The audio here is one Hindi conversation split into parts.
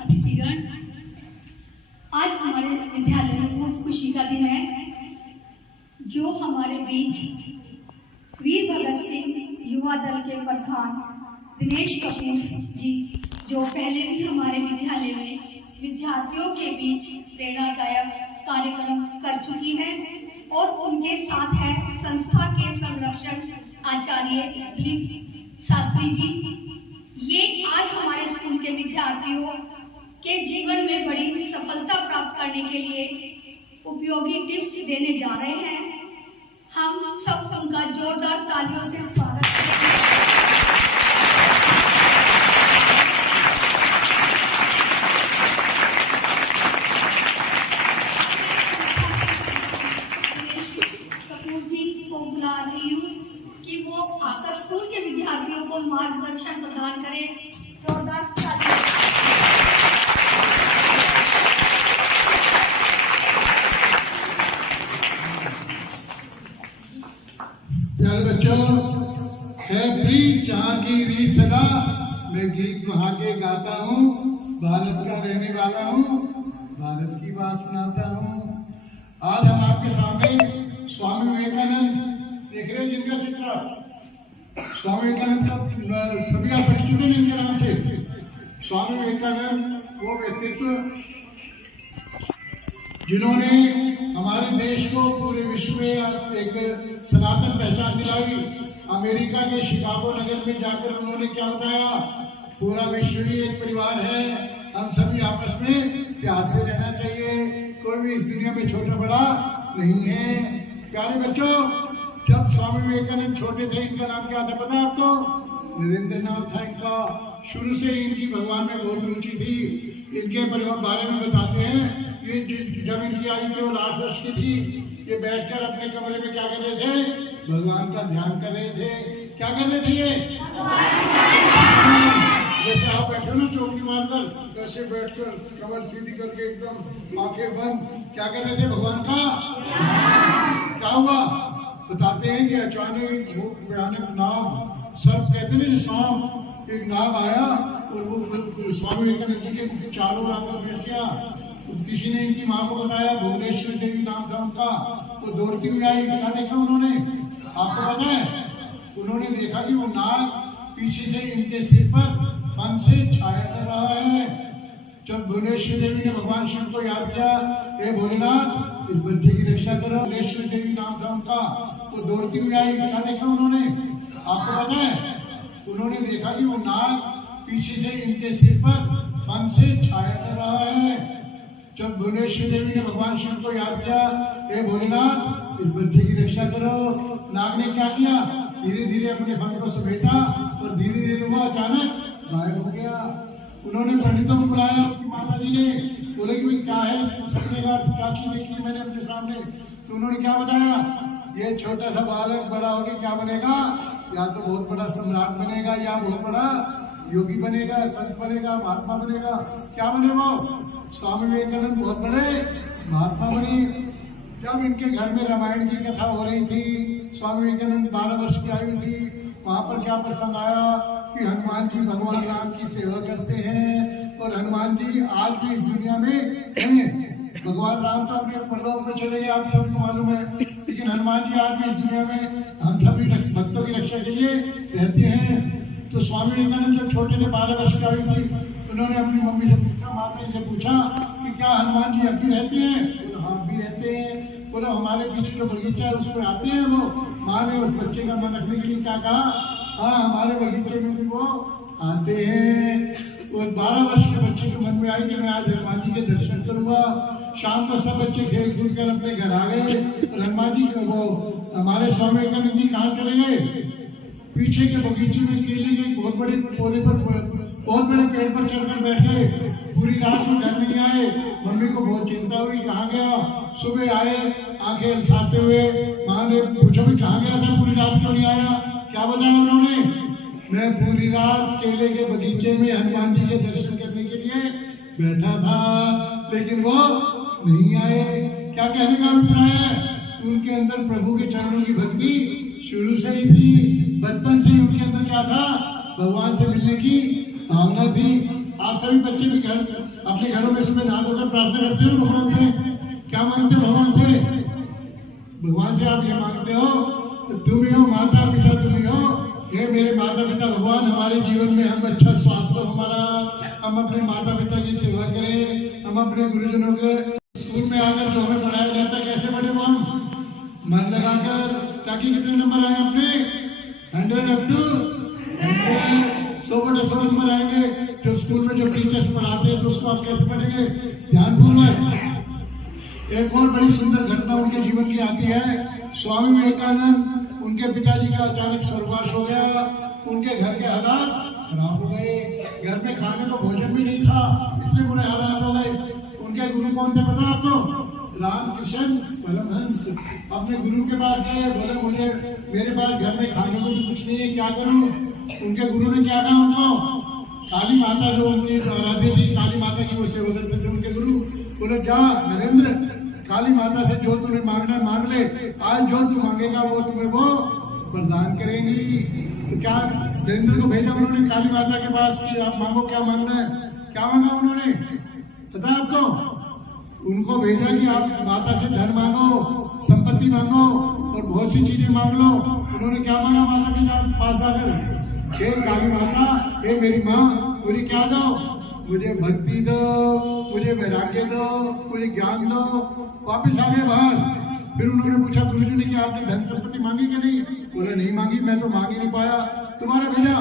अतिथिगण, आज हमारे विद्यालय में बहुत खुशी का दिन है। जो हमारे बीच वीर भगत सिंह युवा दल के प्रधान दिनेश कपूर जी, जो पहले भी हमारे विद्यालय में विद्यार्थियों के बीच प्रेरणादायक कार्यक्रम कर चुकी हैं, और उनके साथ है संस्था के संरक्षक आचार्य दिलीप शास्त्री जी। ये आज हमारे स्कूल के विद्यार्थियों के जीवन में बड़ी सफलता प्राप्त करने के लिए उपयोगी टिप्स देने जा रहे हैं। हम सब उनका जोरदार तालियों से स्वागत करते हैं। कपूर जी को बुला रही हूँ कि वो आकर स्कूल के विद्यार्थियों को मार्गदर्शन प्रदान करें। जोरदार तालियां। प्यारे बच्चों, है प्रीत जहाँ की रीत सदा, मैं गीत वहाँ के गाता हूँ। भारत का रहने वाला हूँ, भारत की बात सुनाता हूँ। आज हम आपके सामने स्वामी विवेकानंद देख रहे हैं, जिनका चित्र स्वामी विवेकानंद का सभी आप परिचित हैं जिनके नाम से। स्वामी विवेकानंद वो व्यक्तित्व जिन्होंने हमारे देश को पूरे विश्व में एक सनातन पहचान दिलाई। अमेरिका के शिकागो नगर में जाकर उन्होंने क्या बताया, पूरा विश्व ही एक परिवार है, हम सभी आपस में प्यार से रहना चाहिए, कोई भी इस दुनिया में छोटा बड़ा नहीं है। प्यारे बच्चों, जब स्वामी विवेकानंद छोटे थे, इनका नाम क्या था पता है आपको? नरेंद्रनाथ था इनका। शुरू से इनकी भगवान में बहुत रुचि थी। इनके परिवार बारे में बताते हैं, ये जब इनकी आयु केवल 8 वर्ष की थी, ये बैठकर अपने कमरे में क्या कर रहे थे? भगवान का ध्यान कर रहे थे। क्या कर रहे थे ये? जैसे आप बैठे ना चौकी मारकर, वैसे बैठकर कमर सीधी करके एकदम आंखें बंद, क्या कर रहे थे? भगवान का। क्या हुआ बताते हैं कि अचानक भयानक नाम, सर्प कहते हैं सांप, एक नाम आया और वो स्वामी विवेकानंद जी के चारों आकर बैठ गया। किसी ने इनकी माँ को बताया, भुवनेश्वर देवी नाम था उनका, वो दौड़ती हुई आई। क्या देखा उन्होंने आपको पता है? उन्होंने देखा कि वो नाग पीछे से इनके सिर पर फन से छाया कर रहा है। जब भुवनेश्वर देवी ने भगवान शिव को याद किया, हे भोलेनाथ इस बच्चे की रक्षा करो। भुवनेश्वर देवी नाम था उनका, वो दौड़ती हुई आई। क्या देखा उन्होंने आपको पता है? उन्होंने देखा कि वो नाग पीछे से इनके सिर पर फन से छाया कर रहा है। जब भुवनेश्वर देवी ने भगवान शिव को याद किया, हे भोलेनाथ इस बच्चे की रक्षा करो, नाग ने क्या किया? धीरे धीरे अपने फन को समेटा और धीरे धीरे वो अचानक गायब हो गया। उन्होंने पंडितों को बुलाया, उसकी माता जी ने बोले कि क्या है समझेगा, क्या चीज देखी मैंने अपने सामने। तो उन्होंने क्या बताया, ये छोटा सा बालक बड़ा होकर क्या बनेगा? या तो बहुत बड़ा सम्राट बनेगा, या बहुत बड़ा योगी बनेगा, संत बनेगा, महात्मा बनेगा। क्या बने वो? स्वामी विवेकानंद बहुत बड़े महात्मा बने। जब इनके घर में रामायण की कथा हो रही थी, स्वामी विवेकानंद 12 वर्ष की आयु थी, वहां पर क्या प्रसंग आया कि हनुमान जी भगवान राम की सेवा करते हैं, और हनुमान जी आज भी इस दुनिया में हैं। भगवान राम तो अपने परलोक में चले गए, आप सबको मालूम है, लेकिन हनुमान जी आज भी इस दुनिया में हम सभी भक्तों की रक्षा के लिए रहते हैं। तो स्वामी विवेकानंद जब छोटे थे, 12 वर्ष की आयु थी, उन्होंने अपनी मम्मी से पूछा, माता से पूछा कि क्या हनुमान जी अब भी रहते हैं? बोले हाँ भी रहते हैं। बोलो हमारे पीछे जो बगीचा है उसमें आते हैं वो? माँ ने उस बच्चे का मन रखने के लिए क्या कहा, हाँ हमारे बगीचे में भी वो आते हैं। वो 12 वर्ष के बच्चे के मन में आई कि मैं आज हनुमान जी के दर्शन करूंगा। शाम को सब बच्चे खेल कूद कर अपने घर आ गए। हनुमान जी वो हमारे स्वामी विवेकानंद जी कहाँ चले गए? पीछे के बगीचे में केले के बहुत बड़े पौधे पर, बहुत बड़े पेड़ पर चढ़कर बैठ गए। पूरी रात में घर नहीं आए। मम्मी को बहुत चिंता हुई, कहाँ गया? सुबह आए आंखें अलसाते हुए, माँ ने पूछा भी कहाँ गया था, पूरी रात क्यों नहीं आया? क्या बताया उन्होंने? मैं पूरी रात केले के बगीचे में हनुमान जी के दर्शन करने के लिए बैठा था, लेकिन वो नहीं आए। क्या कहने का अभिप्राय है? उनके अंदर प्रभु के चरणों की भक्ति शुरू से ही थी। बचपन से ही उनके अंदर क्या था? भगवान से मिलने की भावना थी। आप सभी बच्चे भी घर अपने घरों में सुबह नहा धोकर प्रार्थना करते हो भगवान से। क्या मांगते हो भगवान से? भगवान से आप ये मांगते हो तो तुम ही हो माता पिता, तुम ही हो। हे मेरे माता पिता भगवान, हमारे जीवन में हम अच्छा स्वास्थ्य हो हमारा, हम अपने माता पिता की सेवा करें, हम अपने गुरुजनों के स्कूल में आकर जो हमें पढ़ाया जाता है कैसे पढ़े वो हम मन लगाकर, ताकि कितने नंबर आए अपने 100 अप टू 100 नंबर आएंगे। जो स्कूल में जो टीचर्स पढ़ाते हैं तो उसको आप कैसे पढ़ेंगे? ध्यानपूर्वक। एक और बड़ी सुंदर घटना उनके जीवन की आती है। स्वामी विवेकानंद, उनके पिताजी का अचानक स्वर्गवास हो गया, उनके घर के हालात खराब हो गए, घर में खाने को भोजन भी नहीं था, इतने बुरे हालात हो गए। उनके गुरु कौन थे पता आपको? रामकृष्ण परमहंस। अपने गुरु के पास गए, बोले मुझे मेरे पास घर में खाने को भी कुछ नहीं है, क्या करूं? उनके गुरु ने क्या कहा उनको? काली माता जो उनकी आराध्य थी, काली माता की वो सेवा करते थे उनके गुरु, बोले जा नरेंद्र, काली माता से जो तुम्हें मांगना है मांग ले, आज जो तू मांगेगा वो तुम्हें वो प्रदान करेंगी। तो क्या नरेंद्र को भेजा उन्होंने काली माता के पास कि आप मांगो, क्या मांगना है? क्या मांगा उन्होंने पता है आपको? उनको भेजा कि आप माता से धन मांगो, संपत्ति मांगो और बहुत सी चीजें मांग लो। उन्होंने क्या मांगा माता के पास जाकर? हे काली माता, हे मेरी माँ, मुझे क्या दो? मुझे भक्ति दो, मुझे वैराग्य दो, मुझे ज्ञान दो। वापिस आ गए बाहर। फिर उन्होंने पूछा गुरुजी ने कि आपने धन संपत्ति मांगी कि नहीं? बोले नहीं मांगी, मैं तो मांग ही नहीं पाया, तुम्हारा भेजा।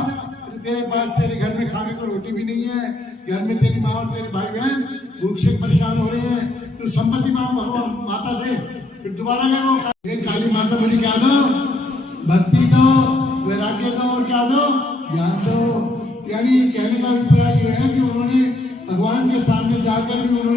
तेरे पास तेरे घर में खाने को रोटी भी नहीं है, घर में तेरी माँ और तेरे भाई बहन भूख से परेशान हो रहे हैं, तो संपत्ति मांग भगवान माता से। फिर दोबारा गए वो, काली माता मुझे क्या दो? भक्ति दो, वैराग्य दो और क्या दो? ज्ञान दो। यानी कहने का अभिप्राय यह है कि उन्होंने भगवान के सामने जाकर भी उन्होंने